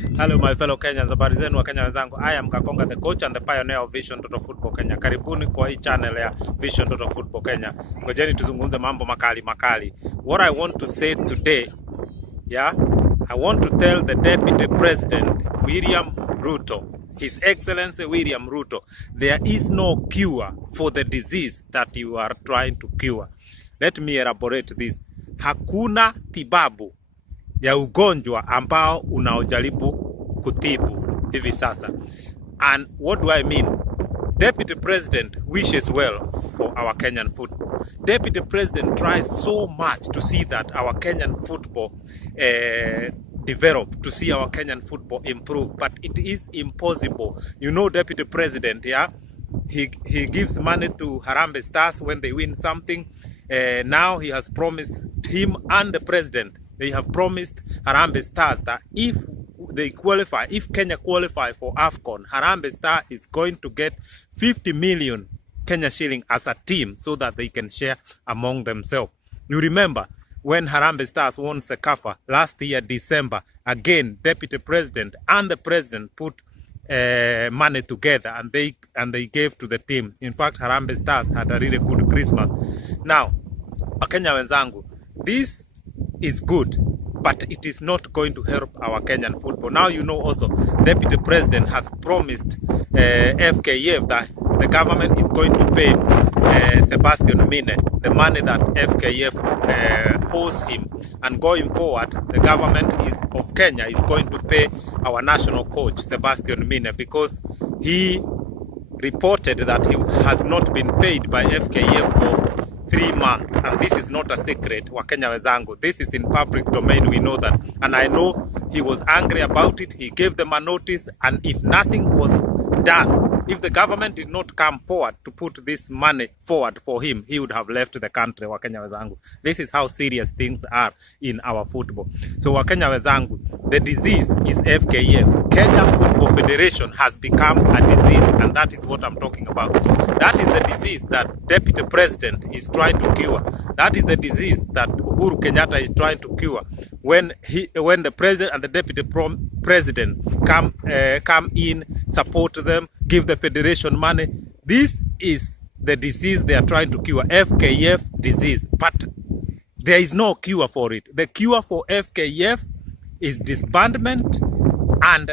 Hello my fellow Kenyans, habari zenu wa Kenya wenzangu. I am Kakonga, the coach and the pioneer of Vision Toto Football Kenya. Karibuni kwa hii channel ya Vision Toto Football Kenya. Ngojeni tuzungumze mambo makali. What I want to say today, I want to tell the Deputy President William Ruto, His Excellency William Ruto, there is no cure for the disease that you are trying to cure. Let me elaborate this. Hakuna tibabu ya ugonjwa ambao unaojaribu kutibu hivi sasa. And what do I mean? Deputy President wishes well for our Kenyan football. Deputy President tries so much to see that our Kenyan football develop, to see our Kenyan football improve, but it is impossible. You know, Deputy President, he gives money to Harambee Stars when they win something. Now he has promised, him and the president, they have promised Harambee Stars that if they qualify, if Kenya qualify for AFCON, Harambee Star is going to get 50 million Kenya shilling as a team so that they can share among themselves. You remember when Harambee Stars won Sekafa last year, December, again, Deputy President and the president put money together and they gave to the team. In fact, Harambee Stars had a really good Christmas. Now, Wakenya wenzangu, this is good, but it is not going to help our Kenyan football. Now you know also, Deputy President has promised FKF that the government is going to pay Sebastian Mine the money that FKF owes him. And going forward, the government of Kenya is going to pay our national coach, Sebastian Mine, because he reported that he has not been paid by FKF for 3 months, and this is not a secret, Wakenya wenzangu. This is in public domain, we know that, and I know he was angry about it. He gave them a notice, and if nothing was done, if the government did not come forward to put this money forward for him, he would have left the country, Wakenya wenzangu. This is how serious things are in our football. So Wakenya wenzangu, the disease is FKF. Kenya Football Federation has become a disease, and that is what I'm talking about. That is the disease that Deputy President is trying to cure. That is the disease that Uhuru Kenyatta is trying to cure. When the president and the deputy president come in, support them, give the federation money, this is the disease they are trying to cure, FKF disease. But there is no cure for it. The cure for FKF is disbandment and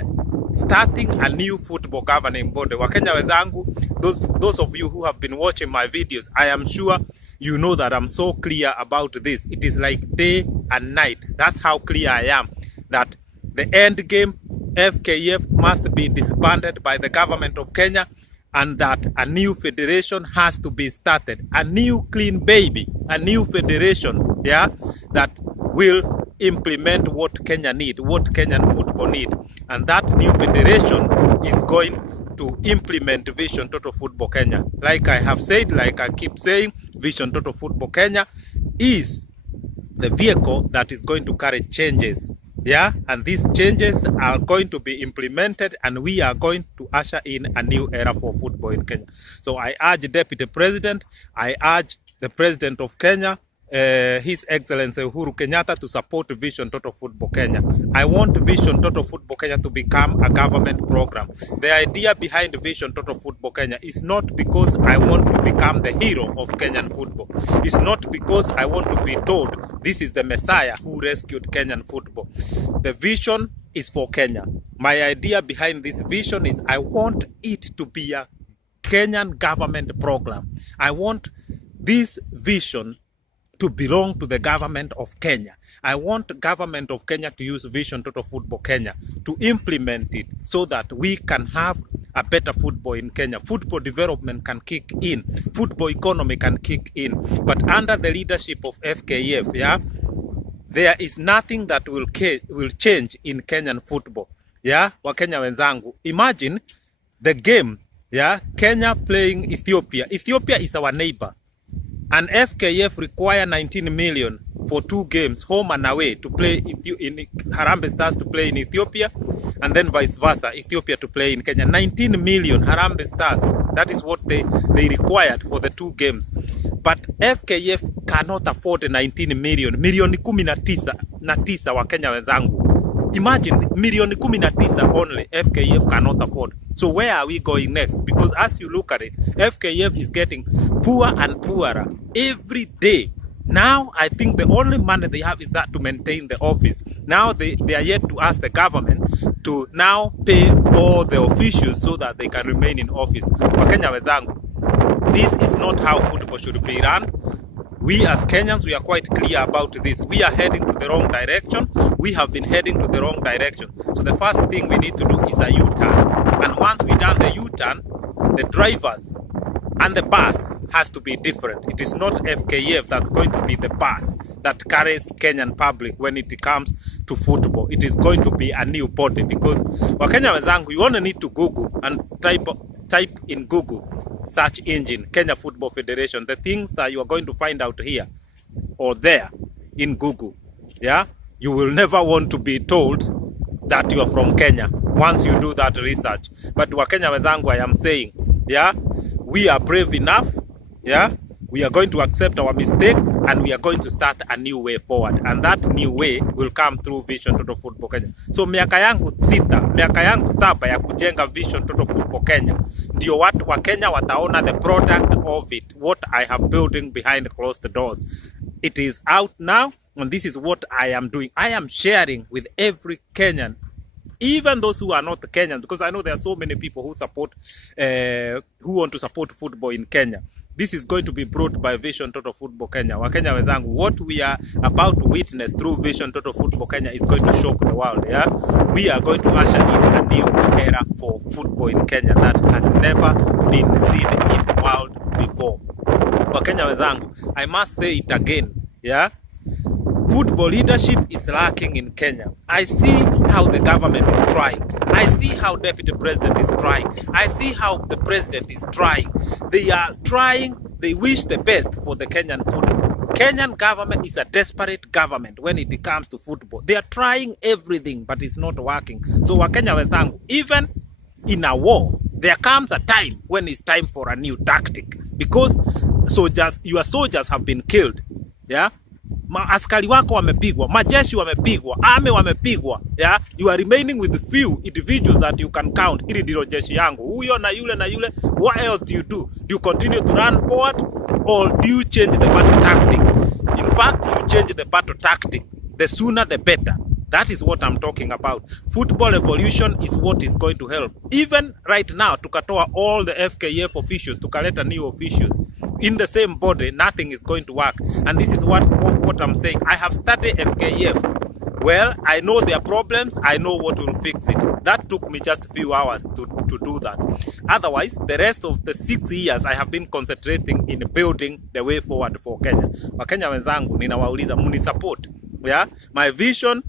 starting a new football governing body. Wakenya wenzangu, those of you who have been watching my videos, I am sure you know that I'm so clear about this. It is like day and night. That's how clear I am that the end game, FKF must be disbanded by the government of Kenya, and that a new federation has to be started. A new clean baby, a new federation, that will implement what Kenya need, what Kenyan football need. And that new federation is going to implement Vision Toto Football Kenya. Like I have said, like I keep saying, Vision Toto Football Kenya is the vehicle that is going to carry changes. And these changes are going to be implemented, and we are going to usher in a new era for football in Kenya. So I urge Deputy President, I urge the President of Kenya, His Excellency Uhuru Kenyatta, to support Vision Toto Football Kenya. I want Vision Toto Football Kenya to become a government program. The idea behind Vision Toto Football Kenya is not because I want to become the hero of Kenyan football. It's not because I want to be told this is the Messiah who rescued Kenyan football. The vision is for Kenya. My idea behind this vision is I want it to be a Kenyan government program. I want this vision to belong to the government of Kenya. I want the government of Kenya to use Vision Toto Football Kenya to implement it so that we can have a better football in Kenya. Football development can kick in. Football economy can kick in. But under the leadership of FKF, there is nothing that will change in Kenyan football. Wakenya wenzangu. Imagine the game, Kenya playing Ethiopia. Ethiopia is our neighbor. And FKF require 19 million for 2 games, home and away, to play in Harambee Stars to play in Ethiopia, and then vice versa, Ethiopia to play in Kenya. 19 million Harambee Stars, that is what they required for the 2 games. But FKF cannot afford 19 million. Milioni 19 wa Kenya wenzangu. Imagine milioni 19 only FKF cannot afford. So where are we going next? Because as you look at it, FKF is getting poorer and poorer every day. Now, I think the only money they have is that to maintain the office. Now, they are yet to ask the government to now pay all the officials so that they can remain in office. Wakenya wenzangu, this is not how football should be run. We as Kenyans, we are quite clear about this. We are heading to the wrong direction. We have been heading to the wrong direction. So the first thing we need to do is a U-turn. And once we done the U-turn, the drivers and the bus has to be different. It is not FKF that's going to be the bus that carries Kenyan public when it comes to football. It is going to be a new body, because Wakenya wenzangu, you only need to Google and type in Google search engine Kenya Football Federation. The things that you are going to find out here or there in Google, yeah, you will never want to be told that you are from Kenya once you do that research. But Wakenya wenzangu, I am saying, yeah, we are brave enough, yeah, we are going to accept our mistakes and we are going to start a new way forward, and that new way will come through Vision Total Football Kenya. So miaka yangu 6, miaka yangu 7 ya kujenga Vision Total Football Kenya, ndio watu wa Kenya wataona the product of it, what I have building behind closed doors. It is out now, and this is what I am doing. I am sharing with every Kenyan, even those who are not Kenyan, because I know there are so many people who support, who want to support football in Kenya. This is going to be brought by Vision Total Football Kenya. Wakenya wenzangu, what we are about to witness through Vision Total Football Kenya is going to shock the world. Yeah, we are going to usher in a new era for football in Kenya that has never been seen in the world before. Wakenya wenzangu, I must say it again. Yeah. Football leadership is lacking in Kenya. I see how the government is trying. I see how Deputy President is trying. I see how the President is trying. They are trying. They wish the best for the Kenyan football. Kenyan government is a desperate government when it comes to football. They are trying everything, but it's not working. So Wakenya wenzangu, even in a war, there comes a time when it's time for a new tactic. Because your soldiers have been killed. Yeah? Askari wako wamepigwa, majeshi wamepigwa, army wamepigwa, yeah, you are remaining with few individuals that you can count. Hili ndilo jeshi yangu, huyo na yule na yule. What else do you do? Do you continue to run forward, or do you change the battle tactic? In fact, you change the battle tactic, the sooner the better. That is what I'm talking about. Football evolution is what is going to help. Even right now, tukatoa all the FKF officials, tukaleta new officials in the same body, nothing is going to work. And this is what I'm saying. I have studied FKF. Well, I know their problems. I know what will fix it. That took me just a few hours to do that. Otherwise, the rest of the 6 years, I have been concentrating in building the way forward for Kenya. Wakenya wenzangu, ninawauliza muni support. Yeah, my vision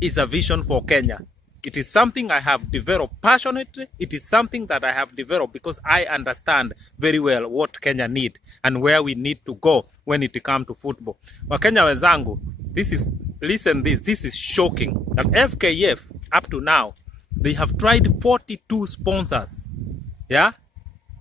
is a vision for Kenya. It is something I have developed passionately. It is something that I have developed because I understand very well what Kenya need and where we need to go when it comes to football. Wakenya wenzangu, this is shocking. That FKF, up to now, they have tried 42 sponsors. Yeah?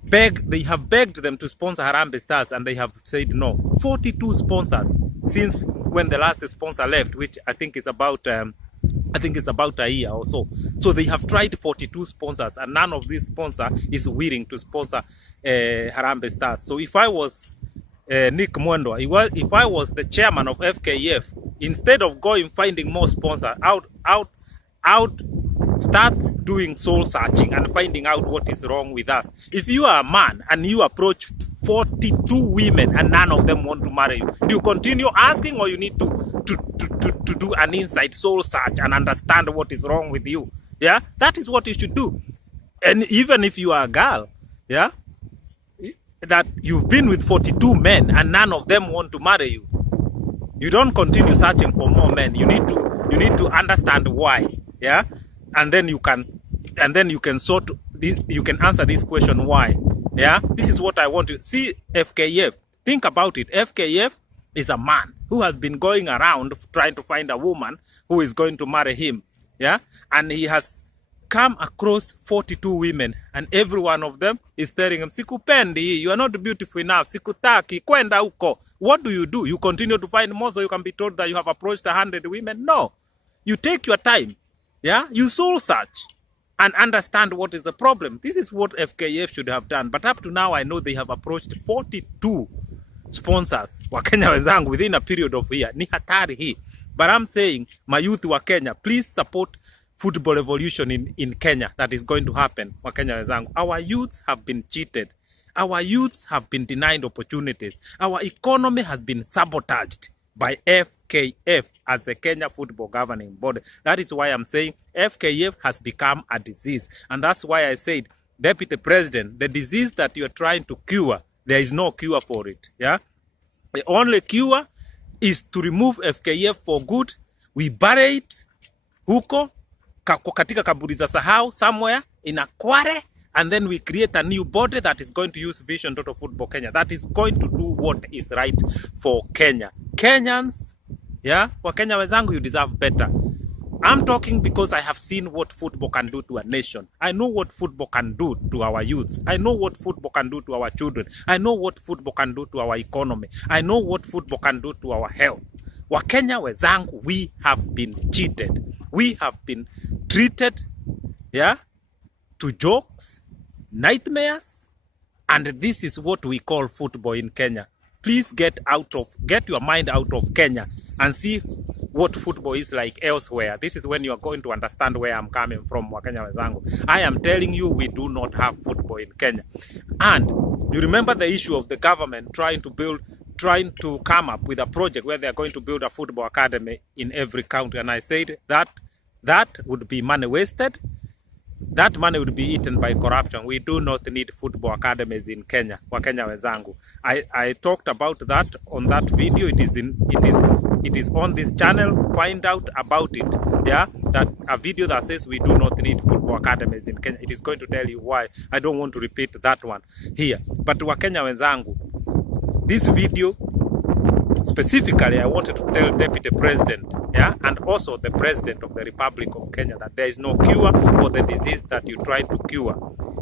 They have begged them to sponsor Harambee Stars and they have said no. 42 sponsors since when the last sponsor left, which I think is about a year or so. So they have tried 42 sponsors and none of these sponsors is willing to sponsor Harambee Stars. So if I was Nick Mwendwa, if I was the chairman of FKF, instead of going finding more sponsors, start doing soul searching and finding out what is wrong with us. If you are a man and you approach 42 women and none of them want to marry you, do you continue asking, or you need to do an inside soul search and understand what is wrong with you? Yeah, that is what you should do. And even if you are a girl, yeah, that you've been with 42 men and none of them want to marry you, you don't continue searching for more men. You need to understand why. Yeah, and then you can sort this, you can answer this question why. Yeah, this is what I want to see. FKF, think about it. FKF is a man who has been going around trying to find a woman who is going to marry him. Yeah, and he has come across 42 women and every one of them is telling him, sikupendi, you are not beautiful enough, sikutaki, kwenda huko. What do? You continue to find more so you can be told that you have approached 100 women? No. You take your time, yeah? You soul search and understand what is the problem. This is what FKF should have done. But up to now, I know they have approached 42 sponsors wa Kenya wenzangu within a period of a year. Ni hatari hii. But I'm saying, my youth wa Kenya, please support football evolution in Kenya that is going to happen. Wa Kenya wenzangu. Our youths have been cheated. Our youths have been denied opportunities. Our economy has been sabotaged by FKF as the Kenya Football Governing Body. That is why I'm saying FKF has become a disease. And that's why I said, Deputy President, the disease that you're trying to cure, there is no cure for it. Yeah? The only cure is to remove FKF for good. We bury it huko katika kaburi za sahau somewhere in a quarry, and then we create a new body that is going to use Vision Total Football Kenya. That is going to do what is right for Kenya. Kenyans, yeah, Wakenya wenzangu, you deserve better. I'm talking because I have seen what football can do to a nation. I know what football can do to our youths. I know what football can do to our children. I know what football can do to our economy. I know what football can do to our health. Wakenya wenzangu, we have been cheated. We have been treated, yeah, to jokes, nightmares, and this is what we call football in Kenya. Please get your mind out of Kenya and see what football is like elsewhere. This is when you are going to understand where I'm coming from, Wakenya wenzangu. I am telling you, we do not have football in Kenya. And you remember the issue of the government trying to come up with a project where they are going to build a football academy in every county. And I said that would be money wasted. That money would be eaten by corruption. We do not need football academies in Kenya. Wakenya wenzangu. I talked about that on that video. It is on this channel. Find out about it. Yeah, that a video that says we do not need football academies in Kenya. It is going to tell you why. I don't want to repeat that one here. But Wakenya wenzangu, this video specifically, I wanted to tell Deputy President, yeah, and also the President of the Republic of Kenya that there is no cure for the disease that you try to cure,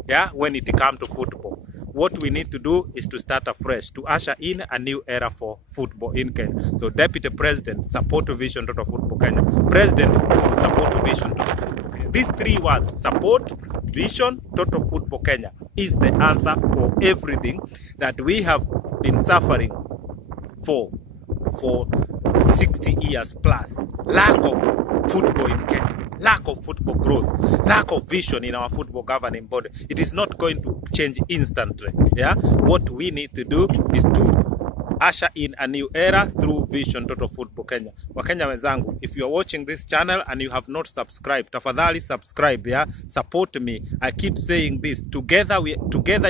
yeah, when it comes to football. What we need to do is to start afresh, to usher in a new era for football in Kenya. So Deputy President, support Vision Total Football Kenya. President, support Vision Total Football Kenya. These three words, support Vision Total Football Kenya, is the answer for everything that we have been suffering for 60 years plus. Lack of football in Kenya, lack of football growth, lack of vision in our football governing body. It is not going to change instantly. Yeah, what we need to do is to usher in a new era through Vision Total Football Kenya. Wakenya wenzangu, if you are watching this channel and you have not subscribed, tafadhali subscribe, yeah? Support me. I keep saying this. Together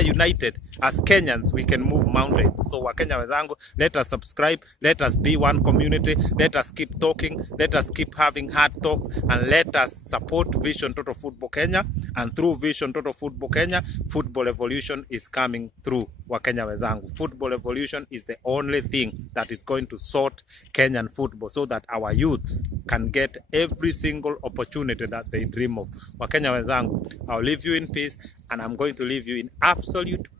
united as Kenyans, we can move mountains. So Wakenya wenzangu, let us subscribe. Let us be one community. Let us keep talking. Let us keep having hard talks, and let us support Vision Total Football Kenya. And through Vision Total Football Kenya, football evolution is coming through. Wakenya wenzangu, football evolution is the only thing that is going to sort Kenyan football so that our youths can get every single opportunity that they dream of. Wakenya wenzangu, I'll leave you in peace, and I'm going to leave you in absolute